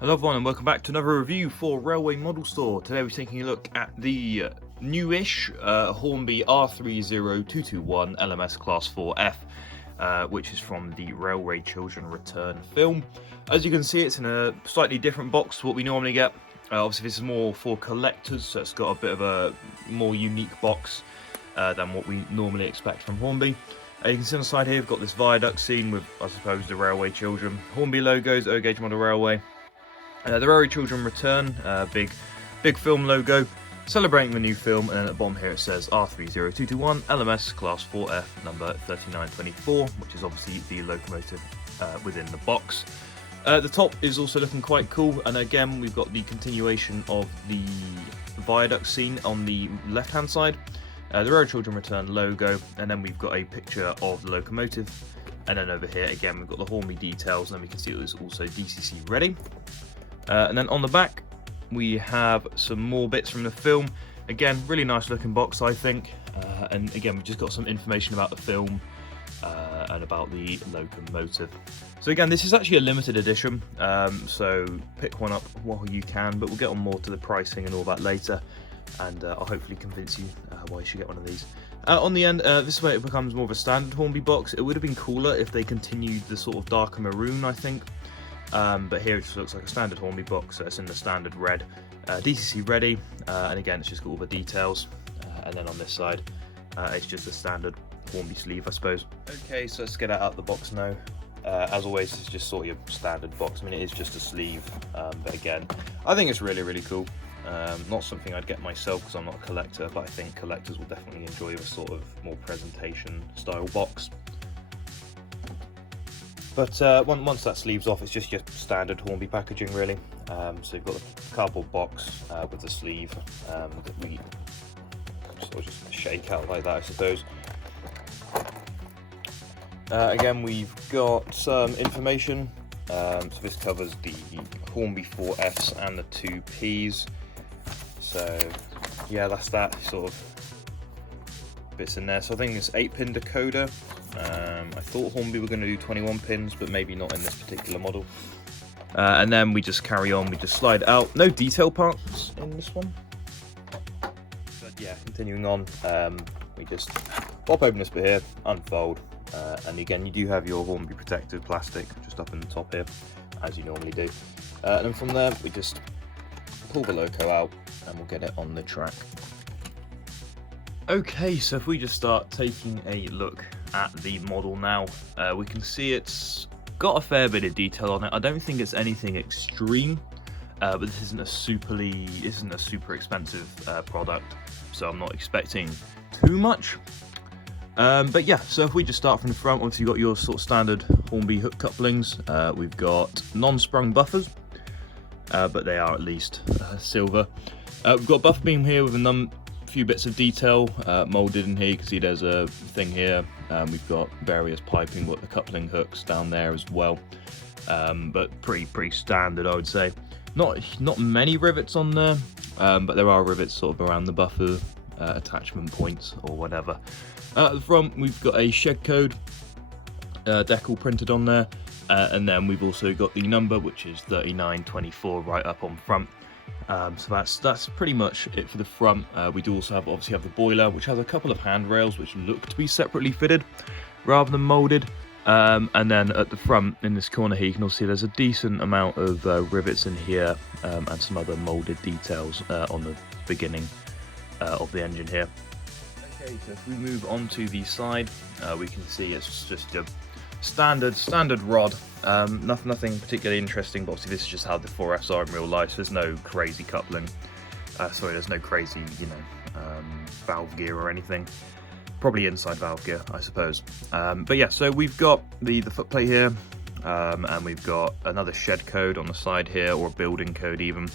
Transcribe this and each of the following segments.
Hello everyone and welcome back to another review for Railway Model Store. Today we're taking a look at the newish Hornby R30221 LMS Class 4F, which is from the Railway Children Return film. As you can see, it's in a slightly different box to what we normally get. Obviously this is more for collectors, so it's got a bit of a more unique box than what we normally expect from Hornby. You can see on the side here we've got this viaduct scene with, I suppose, the Railway Children. Hornby logos, O-Gauge Model Railway. The Railway Children Return, big film logo, celebrating the new film, and then at the bottom here it says R30221 LMS Class 4F number 3924, which is obviously the locomotive within the box. The top is also looking quite cool, and again we've got the continuation of the viaduct scene on the left hand side, the Railway Children Return logo, and then we've got a picture of the locomotive, and then over here again we've got the Hornby details, and then we can see it was also DCC ready. And then on the back, we have some more bits from the film. Again, really nice looking box, I think. And again, we've just got some information about the film and about the locomotive. So again, this is actually a limited edition, so pick one up while you can, but we'll get on more to the pricing and all that later. And I'll hopefully convince you why you should get one of these. On the end, this is where it becomes more of a standard Hornby box. It would have been cooler if they continued the sort of darker maroon, I think. But here it just looks like a standard Hornby box, so it's in the standard red, DCC ready, and again it's just got all the details, and then on this side it's just a standard Hornby sleeve, I suppose. Okay, so let's get it out of the box now. As always, it's just sort of your standard box. I mean, it is just a sleeve, but again, I think it's really cool. Not something I'd get myself because I'm not a collector, but I think collectors will definitely enjoy a sort of more presentation style box. But once that sleeve's off, it's just your standard Hornby packaging, really. So you've got the cardboard box with the sleeve that we sort of just shake out like that, I suppose. Again, we've got some information. So this covers the Hornby 4Fs and the 2Ps. So yeah, that's that sort of bits in there. So I think it's 8-pin decoder. I thought Hornby were going to do 21 pins, but maybe not in this particular model. And then we just carry on, we just slide it out. No detail parts in this one. But yeah, continuing on, we just pop open this bit here, unfold, and again you do have your Hornby protective plastic just up in the top here, as you normally do. And then from there, we just pull the loco out, and we'll get it on the track. Okay, so if we just start taking a look at the model now, we can see it's got a fair bit of detail on it. I don't think it's anything extreme, but this isn't a super expensive product, so I'm not expecting too much. But yeah, so if we just start from the front, obviously you've got your sort of standard Hornby hook couplings. We've got non-sprung buffers, but they are at least silver. We've got a buffer beam here with a few bits of detail molded in here. You can see there's a thing here. We've got various piping, got the coupling hooks down there as well, but pretty standard, I would say. Not many rivets on there, but there are rivets sort of around the buffer attachment points or whatever. At the front we've got a shed code decal printed on there, and then we've also got the number, which is 3924, right up on front. So that's pretty much it for the front. We do also obviously have the boiler, which has a couple of handrails which look to be separately fitted rather than molded. And then at the front in this corner here, you can also see there's a decent amount of rivets in here, and some other molded details on the beginning of the engine here. Okay, so if we move on to the side, we can see it's just a standard rod. Nothing particularly interesting, but obviously this is just how the 4Fs are in real life. So there's no crazy coupling. There's no crazy, valve gear or anything. Probably inside valve gear, I suppose. But yeah, so we've got the footplate here, and we've got another shed code on the side here, or a building code even.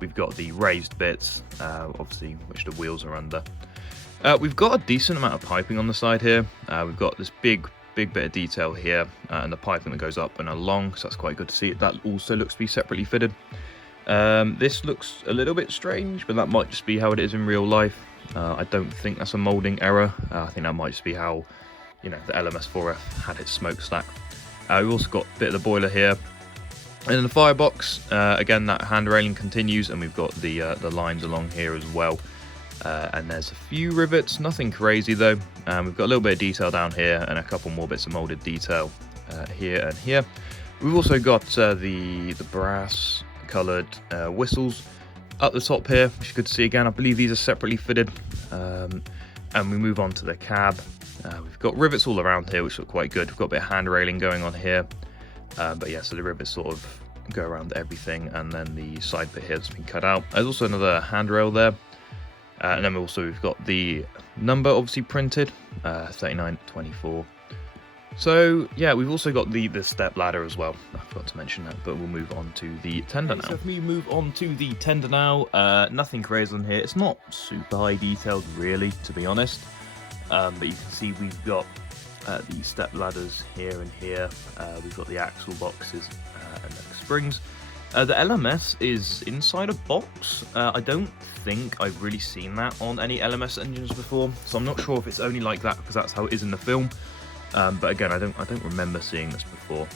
We've got the raised bits, obviously, which the wheels are under. We've got a decent amount of piping on the side here. We've got this big bit of detail here, and the piping that goes up and along, so that's quite good to see. That also looks to be separately fitted. This looks a little bit strange, but that might just be how it is in real life. I don't think that's a moulding error. I think that might just be how, the LMS4F had its smokestack. We've also got a bit of the boiler here, And in the firebox, again, that hand railing continues, and we've got the lines along here as well. And there's a few rivets, nothing crazy though. We've got a little bit of detail down here and a couple more bits of molded detail here and here. We've also got the brass coloured whistles up the top here, which you could see again. I believe these are separately fitted. And we move on to the cab. We've got rivets all around here, which look quite good. We've got a bit of hand railing going on here. But yeah, so the rivets sort of go around everything, and then the side bit here has been cut out. There's also another handrail there. And then we've got the number obviously printed, 3924. So yeah, we've also got the step ladder as well. I forgot to mention that, but we'll move on to the tender now. So if we move on to the tender now, nothing crazy on here. It's not super high detailed really, to be honest. But you can see we've got the step ladders here and here. We've got the axle boxes and the springs. The LMS is inside a box. I don't think I've really seen that on any LMS engines before, so I'm not sure if it's only like that because that's how it is in the film. But again, I don't remember seeing this before.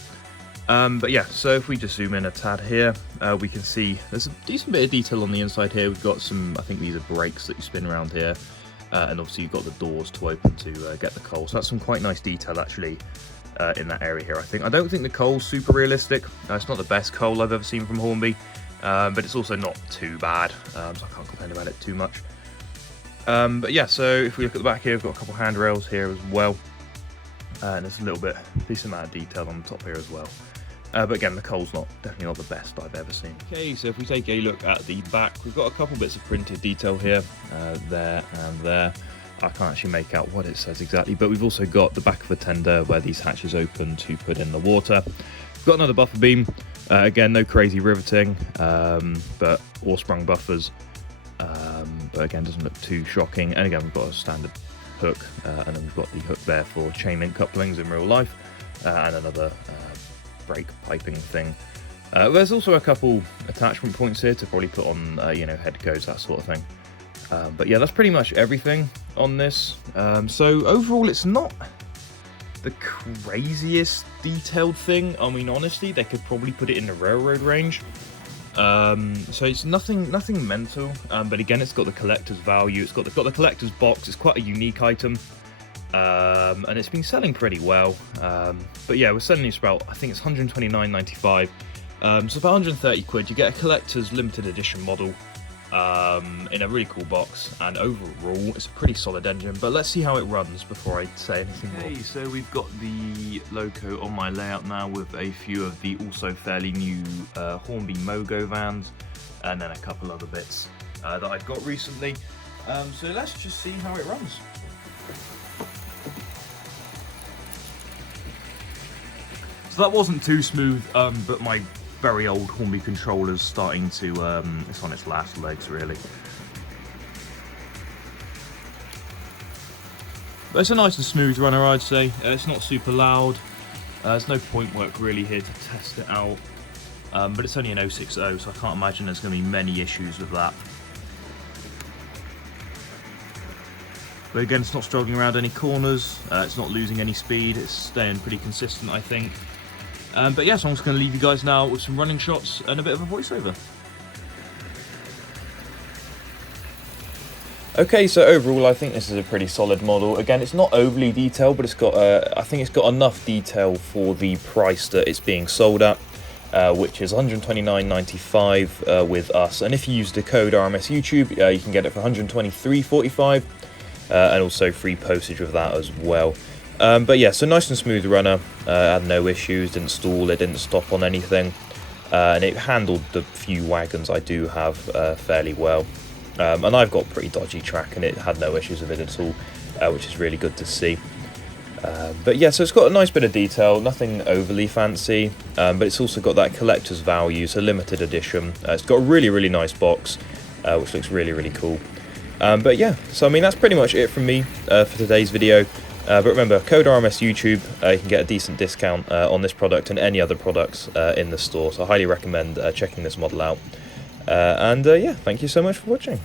But yeah, so if we just zoom in a tad here, we can see there's a decent bit of detail on the inside here. We've got some, I think these are brakes that you spin around here. And obviously you've got the doors to open to get the coal. So that's some quite nice detail actually in that area here, I think. I don't think the coal's super realistic. It's not the best coal I've ever seen from Hornby, but it's also not too bad, so I can't complain about it too much. But yeah, so if we look at the back here, we've got a couple handrails here as well. And there's a little bit, decent amount of detail on the top here as well. But again, the coal's definitely not the best I've ever seen. Okay, so if we take a look at the back, we've got a couple bits of printed detail here, there and there. I can't actually make out what it says exactly, but we've also got the back of a tender where these hatches open to put in the water. We've got another buffer beam. Again, no crazy riveting, but ore-sprung buffers. But again, doesn't look too shocking. And again, we've got a standard hook, and then we've got the hook there for chain link couplings in real life, and another brake piping thing. There's also a couple attachment points here to probably put on, head codes, that sort of thing. But yeah, that's pretty much everything on this. So overall, it's not the craziest detailed thing. I mean, honestly, they could probably put it in the railroad range. So it's nothing mental. But again, it's got the collector's value. It's got the collector's box. It's quite a unique item. And it's been selling pretty well. But yeah, we're selling this about, I think it's £129.95. So about 130 quid. You get a collector's limited edition model in a really cool box, and overall it's a pretty solid engine. But let's see how it runs before I say anything more. Okay, so we've got the loco on my layout now with a few of the also fairly new Hornby Mogo vans, and then a couple other bits that I've got recently. So let's just see how it runs. So that wasn't too smooth, but my very old Hornby controller's starting to, it's on its last legs really. But it's a nice and smooth runner, I'd say. It's not super loud. There's no point work really here to test it out. But it's only an 060, so I can't imagine there's going to be many issues with that. But again, it's not struggling around any corners. It's not losing any speed. It's staying pretty consistent, I think. But yeah, so I'm just going to leave you guys now with some running shots and a bit of a voiceover. Okay, so overall I think this is a pretty solid model. Again, it's not overly detailed, but it's got I think it's got enough detail for the price that it's being sold at, which is £129.95 with us. And if you use the code RMS YouTube, you can get it for £123.45, and also free postage with that as well. But yeah, so nice and smooth runner, had no issues, didn't stall, it didn't stop on anything, and it handled the few wagons I do have fairly well. And I've got pretty dodgy track and it had no issues with it at all, which is really good to see. But yeah, so it's got a nice bit of detail, nothing overly fancy, but it's also got that collector's value, so limited edition. It's got a really nice box, which looks really cool. But yeah, so I mean that's pretty much it from me for today's video. But remember, code RMS YouTube, you can get a decent discount on this product and any other products in the store. So I highly recommend checking this model out. And yeah, thank you so much for watching.